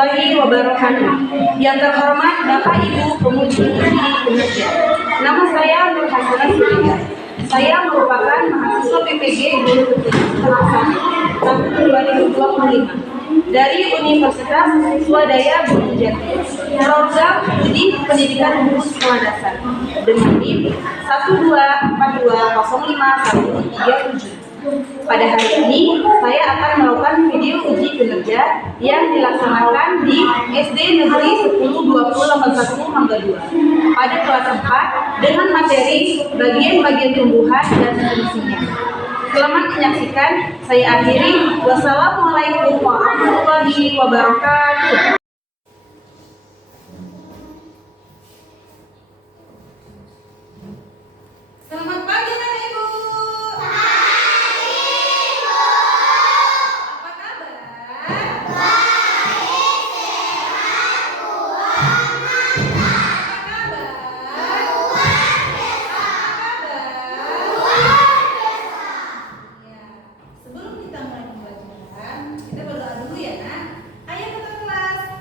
warahmatullahi wabarakatuh. Yang terhormat Bapak Ibu Pemuji Kinerja. Nama saya Nur Hasanah Sulika. Saya merupakan mahasiswa PPG Guru Pelaksana tahun 2025 dari Universitas Swadaya Bujati, program studi pendidikan guru sekolah dasar dengan NIM 124205137. Pada hari ini, saya akan melakukan video uji kinerja yang dilaksanakan di SD Negeri 1020 Lembar 1 Mangga 2 pada kelas 4 dengan materi bagian-bagian tumbuhan dan fungsinya. Selamat menyaksikan, saya akhiri. Wassalamualaikum warahmatullahi wabarakatuh. Selamat pagi Bapak Ibu. Apa kabar? Baik, sehat, Tuhan mantap. Apa kabar? Luar biasa. Apa kabar? Luar biasa. Ya, sebelum kita mulai pembelajaran, kita berdoa dulu ya, Nak. Ayo ke kelas.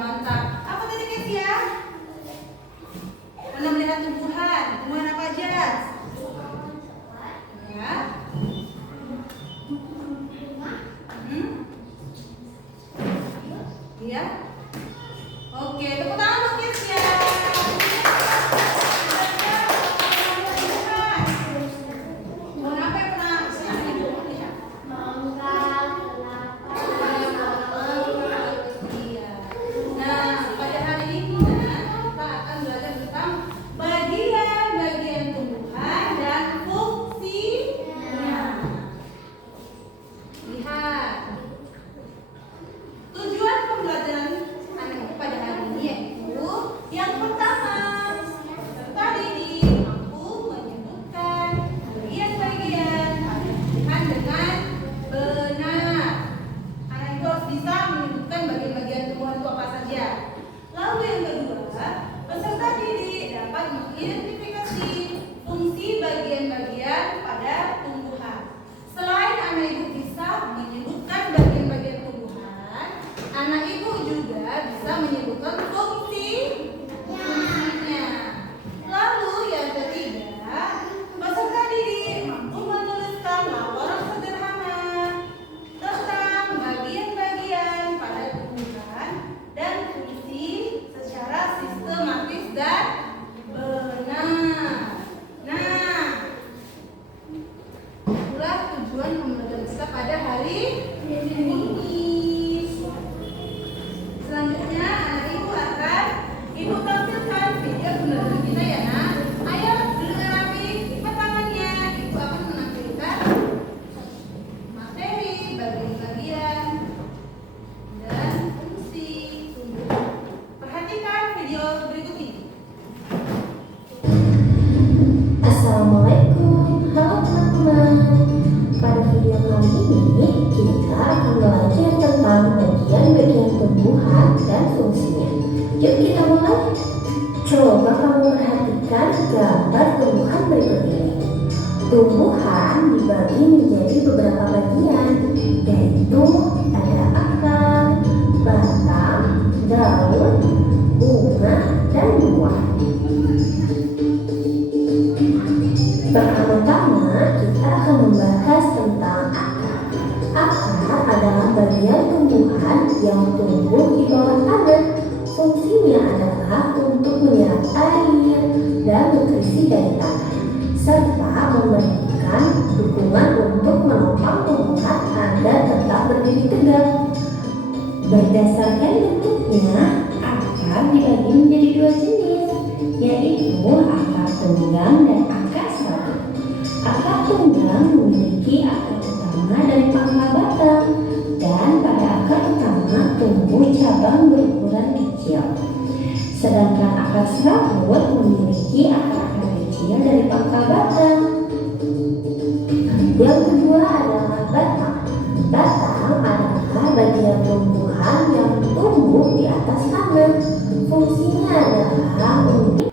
mantap. Apa tadi Kesia? Anda melihat tumbuhan apa aja? Ya. Iya. Oke, tepuk tangan untuk Kesia. Assalamualaikum, halo teman-teman. Pada video kali ini kita akan belajar tentang bagian-bagian tumbuhan dan fungsinya. Yuk kita mulai. Coba kamu perhatikan gambar tumbuhan berikut ini. Tumbuhan dibagi menjadi beberapa bagian, yaitu ada akar, batang, daun, bunga, dan buah. Pertama-tama kita akan membahas tentang akar. Akar adalah bagian tumbuhan yang tumbuh di bawah tanah. Fungsinya adalah untuk menyerap air dan nutrisi dari tanah, serta memberikan dukungan untuk menopang tumbuhan agar tetap berdiri tegak. Berdasarkan bentuknya, akar dibagi menjadi dua jenis, yaitu akar tunggang dan akar serabut. Akar tunggang memiliki akar utama dari pangkal batang, dan pada akar utama tumbuh cabang berukuran kecil. Sedangkan akar serabut memiliki akar-akar kecil dari pangkal batang. Yang kedua adalah batang. Batang adalah bagian tumbuhan yang tumbuh di atas tanah. Fungsinya adalah untuk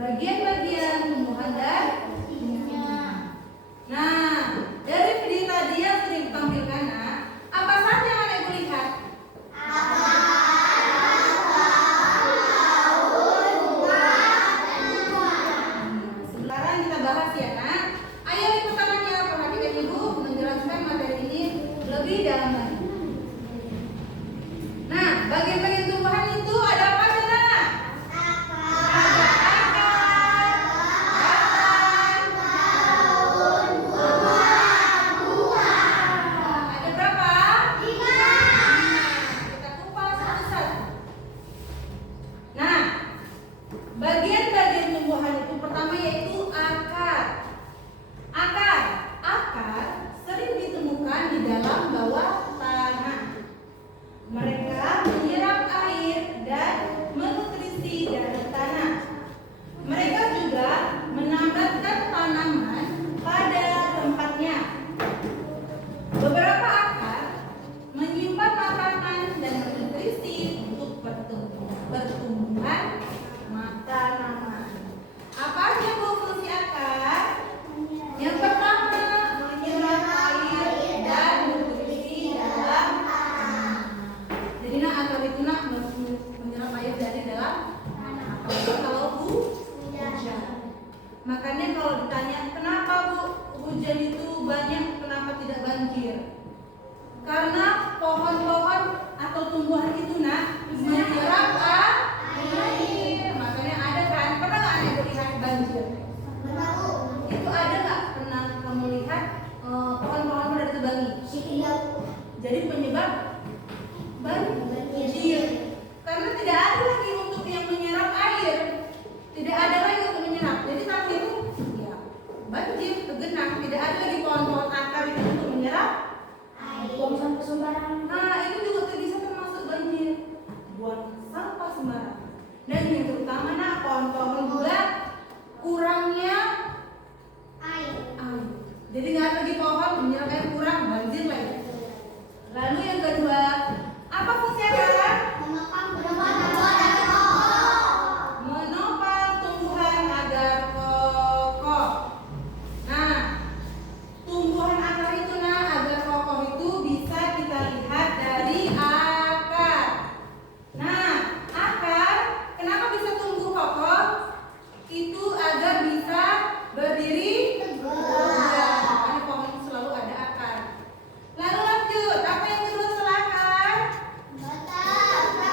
bagian-bagian tumbuhan dan nah, dari video tadi yang sering ditampilkan, apa saja yang Ibu lihat? itu ada nggak pernah kamu lihat pohon-pohon pada ditebangi? Jadi penyebab banjir. Karena tidak ada lagi untuk yang menyerap air, tidak ada lagi untuk menyerap. Jadi tanah itu ya banjir, tergenang, tidak ada lagi pohon-pohon akar itu untuk menyerap air. Buang sampah sembarangan. Nah itu juga bisa termasuk banjir. Buang sampah sembarangan. Dan yang terutama pohon-pohon juga kurangnya air. Jadi nggak ada lagi pohon menyerap air, kurang, banjir lagi. Lalu yang kedua, apa fungsi akar? Menopang tumbuhan agar kokoh. Nah, tumbuhan akar itu agar kokoh itu bisa kita lihat dari akar. Nah, akar kenapa bisa tumbuh kokoh? Itu agar bisa berdiri tegak. Karena pohon itu selalu ada akar. Lalu lanjut, apa yang kedua setelah akar?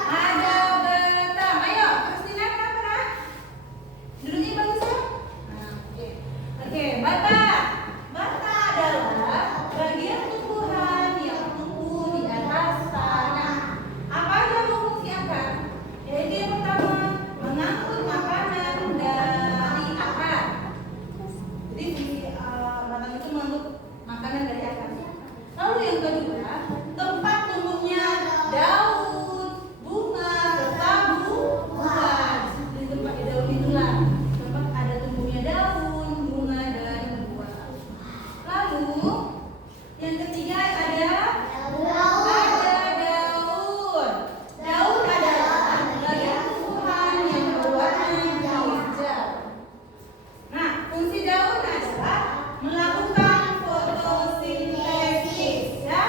Ada batang. Ayo, Kristina pernah? Duduknya bagus ya? Nah, oke, batang. Batang adalah bagian tumbuhan yang tumbuh di atas tanah. Apa aja fungsi akar? Yaitu yang pertama, mengangkut makanan dari akar. Jadi batang itu mengangkut makanan dari akar. Lalu yang kedua, tempat tumbuhnya daun, bunga, serta buah. Di tempat daun itulah tempat ada tumbuhnya daun, bunga, dan buah. Lalu yang ketiga ada daun. Daun adalah bagian tumbuhan yang berwarna hijau. Nah, fungsi daun adalah melakukan fotosintesis, ya.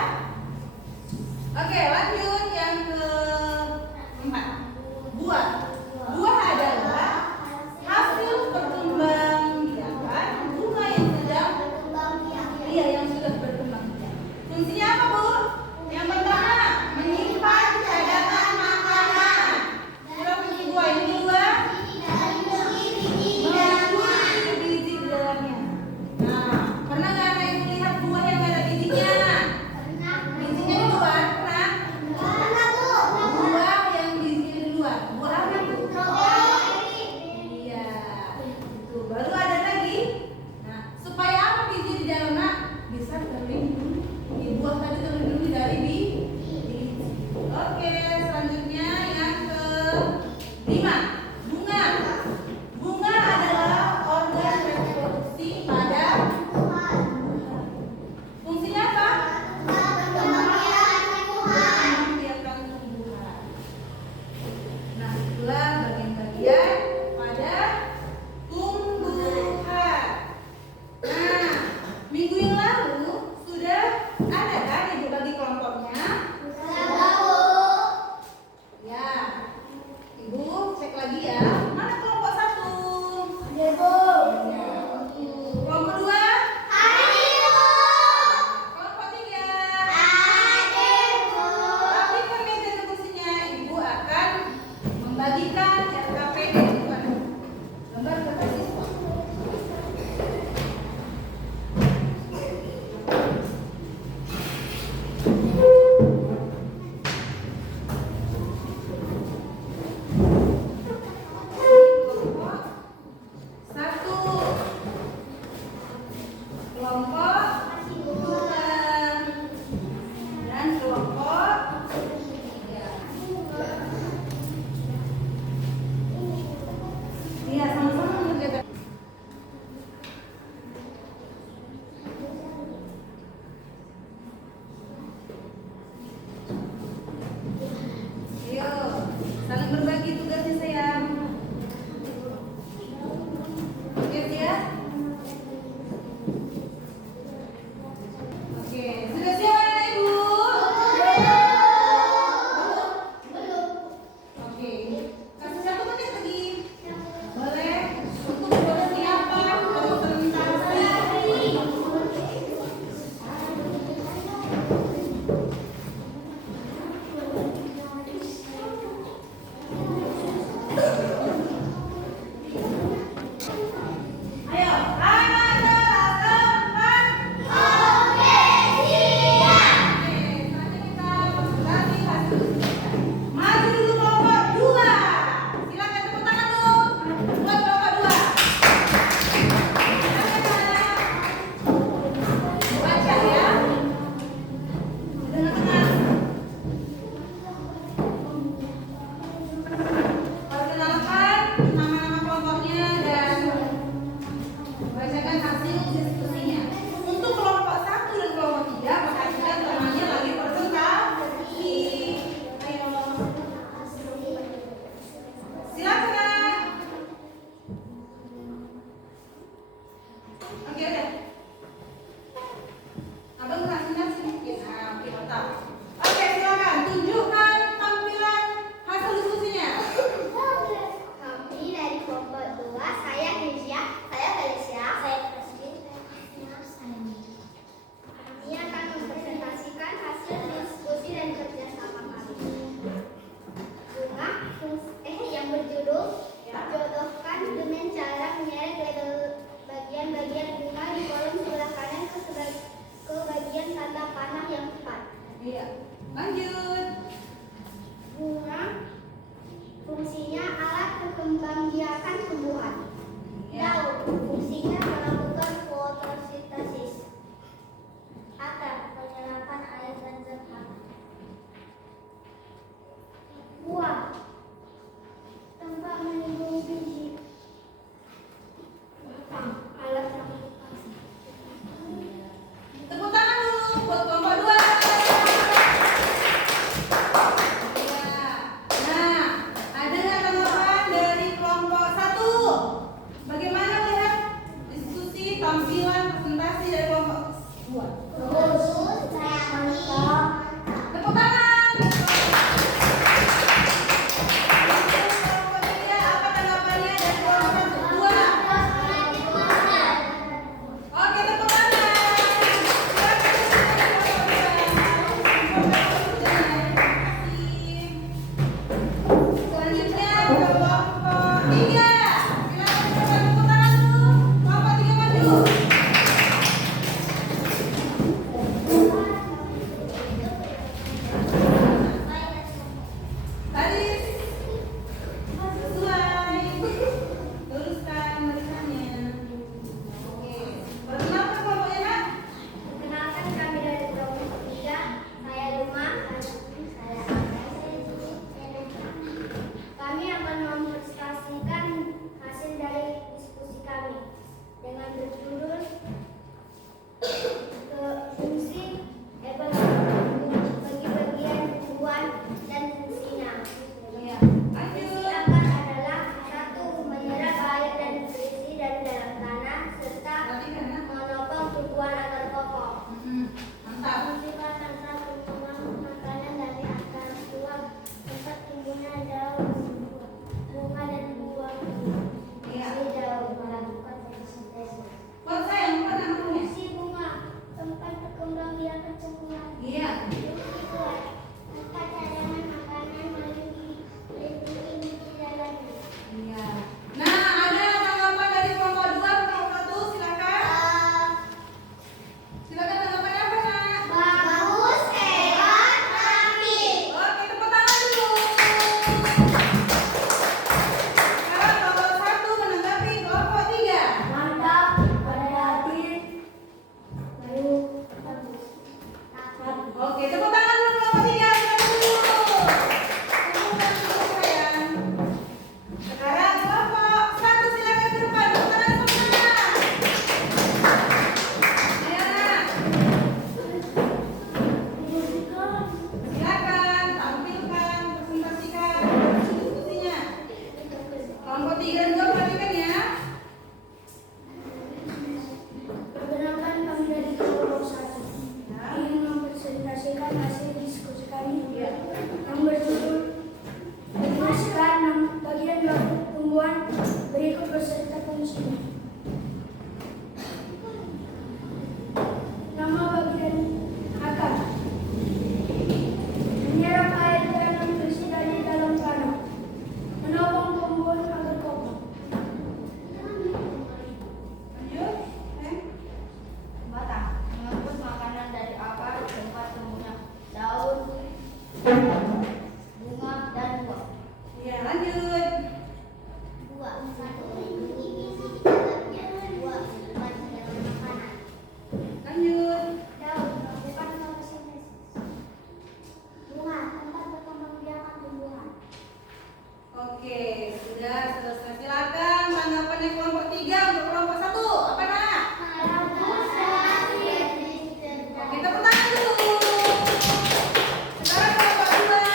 deh. Abang kasihnya sedikit. Nah, oke mantap. Oke, silakan tunjukkan tampilan hasil diskusinya. Kami dari kelompok 2, saya Kezia, saya Felicia, saya Presiden, saya Sani. Kami akan mempresentasikan hasil diskusi dan kerjasama kami. Bunga yang berjudul jodohkan dengan cara menyeret label bagian-bagian bunga di kolom sebelah kanan ke bagian tanda panah yang tepat. Iya. Lanjut. Bunga fungsinya alat pengembangbiakan tumbuhan. Daun fungsinya melakukan fotosintesis. Akar penyerapan air dan zat hangat. Buah tempat menimbun biji. Batang alat transportasi. Tepuk tangan dulu buat kelompok 2. Iya. Nah, ada nggak tanggapan dari kelompok 1? Bagaimana melihat diskusi tampilan presentasi dari kelompok 2? Bagus, saya mantap. Tepuk tangan. Kelompok 3, apa tanggapannya dari kelompok 2? Oke, tepuk tangan. Selanjutnya kelompok 3. Silakan tepuk tangan dulu. Kelompok 3 maju. Baris sesuai. Luruskan barisannya. Oke. Perkenalkan kelompoknya, Nak. Perkenalkan kami dari kelompok 3, saya Luma, saya Angga, saya Juli, saya Netra. Kami akan mempresentasikan hasil dari diskusi kami dengan berjudul ke fungsi bagi bagian tumbuhan dan fungsinya. Iya. Fungsi Lanjut. akar adalah 1. Menyerap air dan nutrisi dari dalam tanah serta Perhatikan, Nak. menopang tumbuhan agar kokoh. Mantap. Fungsi batang 1. Membangun makanan dari akar 2. Tempat tumbuhnya daun, bunga dan buah. Iya. Fungsi daun melakukan fotosintesis. Buat saya yang bukan namanya. Fungsi bunga tempat berkembang biakan tumbuhan. Iya. Fungsi buah tempat cadangan makanan melindungi inti dalamnya. Iya. Nah, ada tanggapan dari kelompok 2, kelompok 1, silakan. Silakan tanggapannya apa, Nak? Bagus, hebat, rapi. Oke, tepuk tangan dulu. Sekarang kelompok 1 menanggapi kelompok 3. Mantap, pada hati. Baru bagus. Oke, tepuk tangan dulu kelompok 3. Silakan dulu. Tepuk tangan dulu, sayang. Sekarang kelompok 1 silakan ke depan. Tepuk tangan semua. Ayo, Nak. Silakan tampilkan, presentasikan diskusinya. Kelompok 3 dan 2 perhatikan ya. Perkenalkan kami dari kelompok 1. Ingin mempresentasikan hasil diskusi kami yang berjudul menuliskan bagian tumbuhan berikut beserta fungsinya. Nama bagian akar menyerap air dan nutrisi dari dalam tanah, menopang tumbuhan agar kokoh. Lanjut. Batang mengangkut makanan dari akar tempat tumbuhnya daun, bunga dan buah. Iya, lanjut. Buah 1. Melindungi biji di dalamnya. Buah tempat cadangan makanan. Lanjut. Daun melakukan fotosintesis. Bunga tempat berkembang biakan tumbuhan. Oke, sudah selesai. Silakan tanggapannya kelompok 3 untuk kelompok 1. Apa, Nak? Oke, tepuk tangan dulu. Sekarang kelompok 2.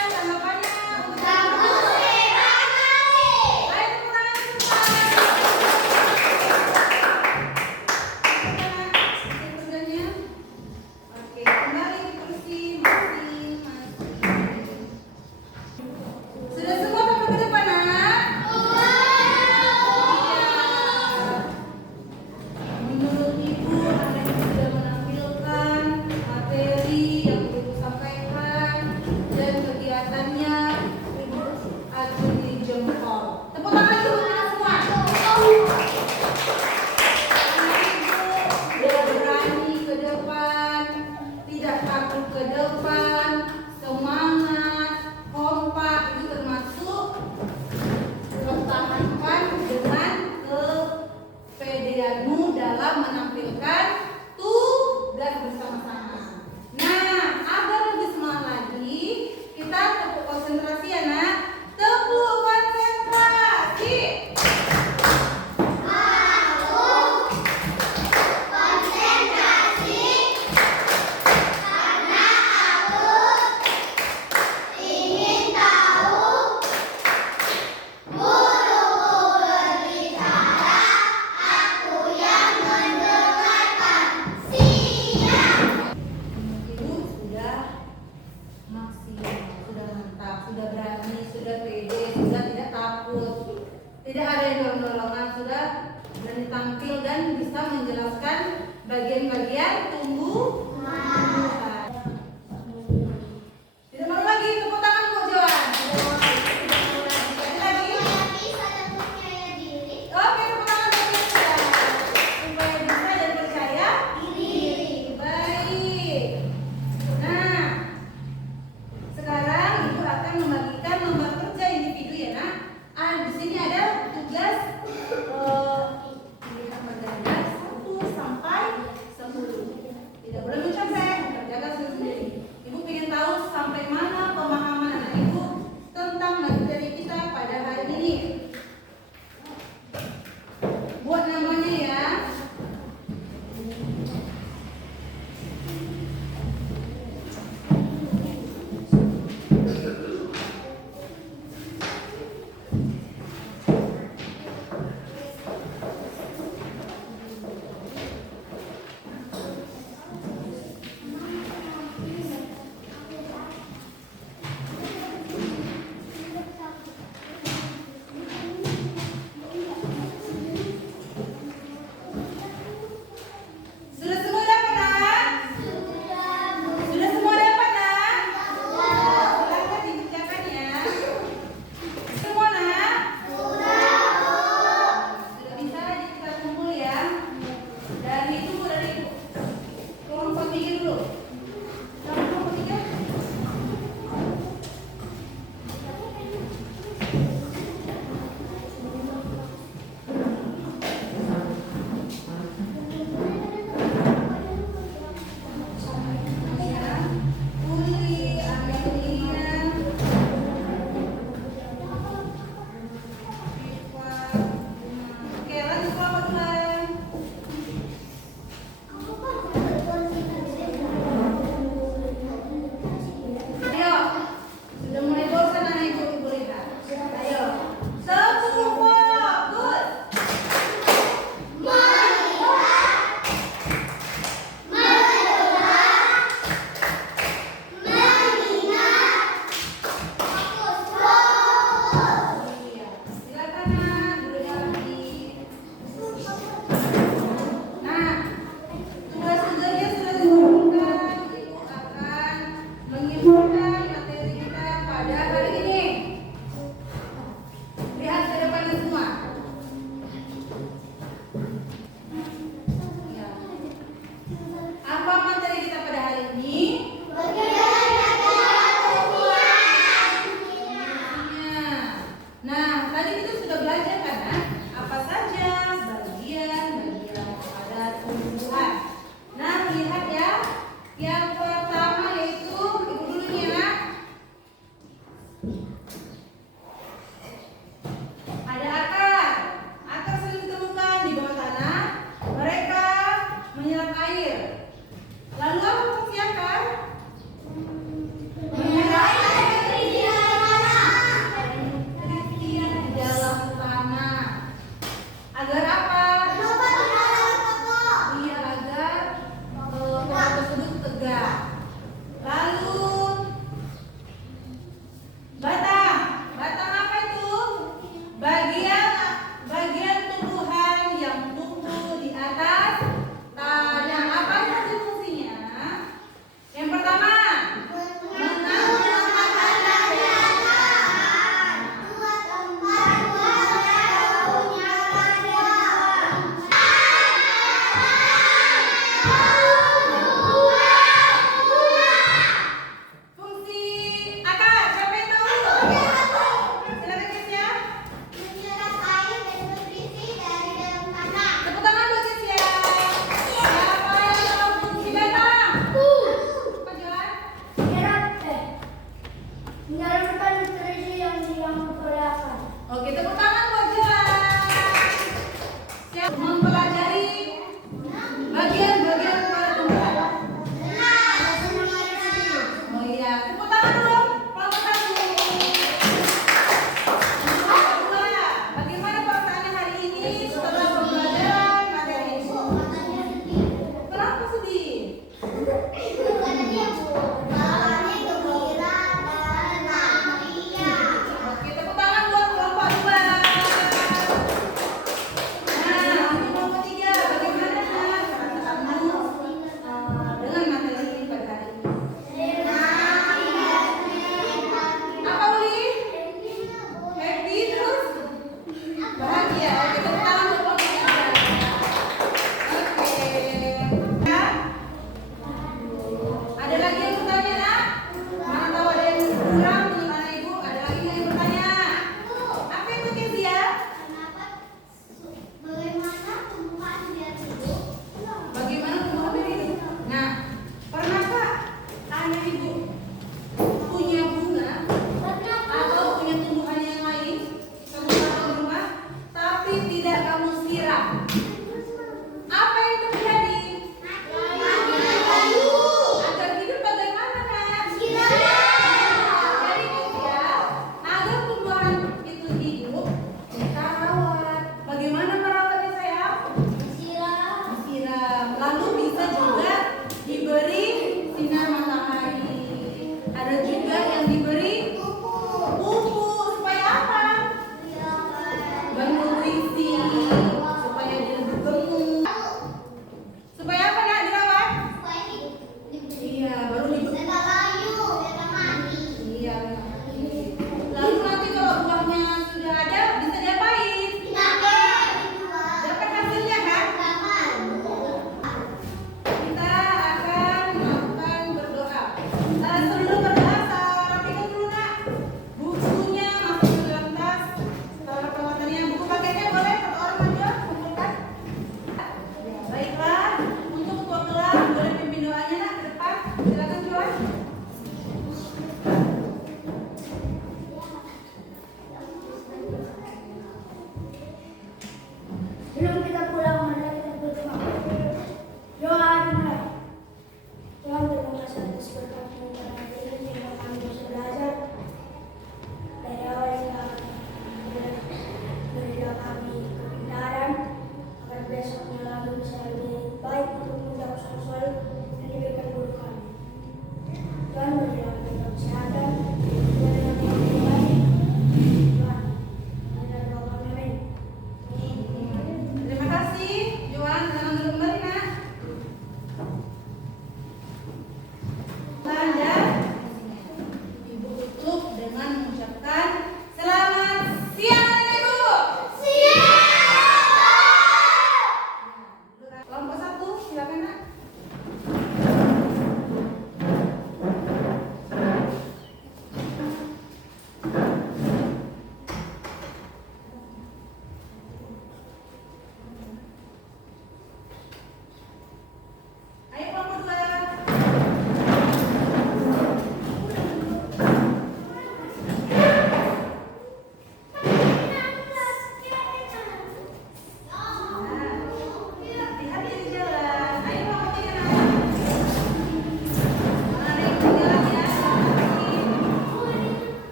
bagian-bagian tumbuh